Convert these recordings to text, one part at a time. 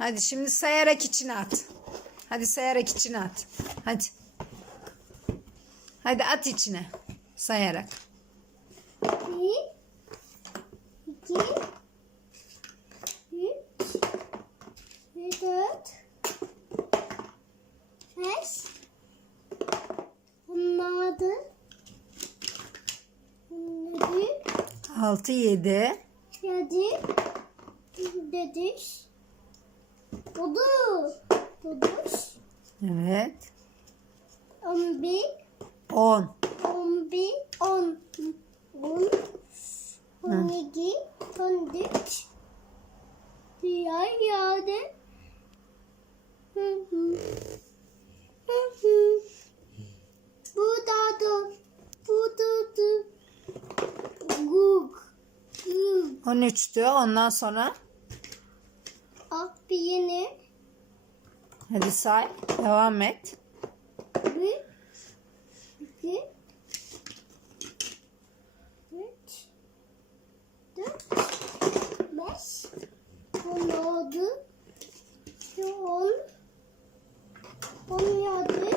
Hadi şimdi sayarak içine at. Hadi sayarak içine at. Hadi. Hadi at içine. Sayarak. Bir, iki, üç, dört, beş, onlardı, yedi, 6 7 yedi, dediş, dodu, doduş, Evet. on bir, 10 on bir, on, on, on iki, on üç, diğer yerde, hı hı, hı hı, burada da, burada da, guk, guk, 13'tü. Ondan sonra ak bir yeni, hadi say. Devam et. bir, iki, üç, dört, beş, on oldu, on, on yedi,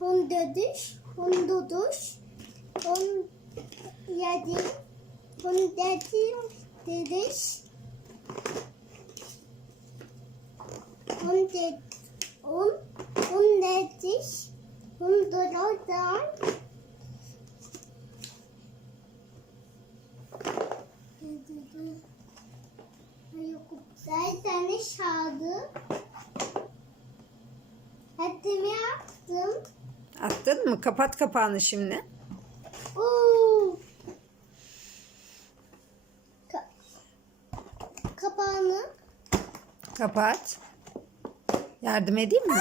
on dokuz, on dokuz, on yedi, on yedi, dedik, on yedi, on dokuz, Güzel tane şaldı. Hattımı yaptım. Attın mı? Kapat kapağını şimdi. Ka- kapağını. Kapat. Yardım edeyim mi?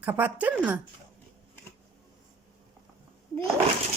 Kapattın mı? Bir.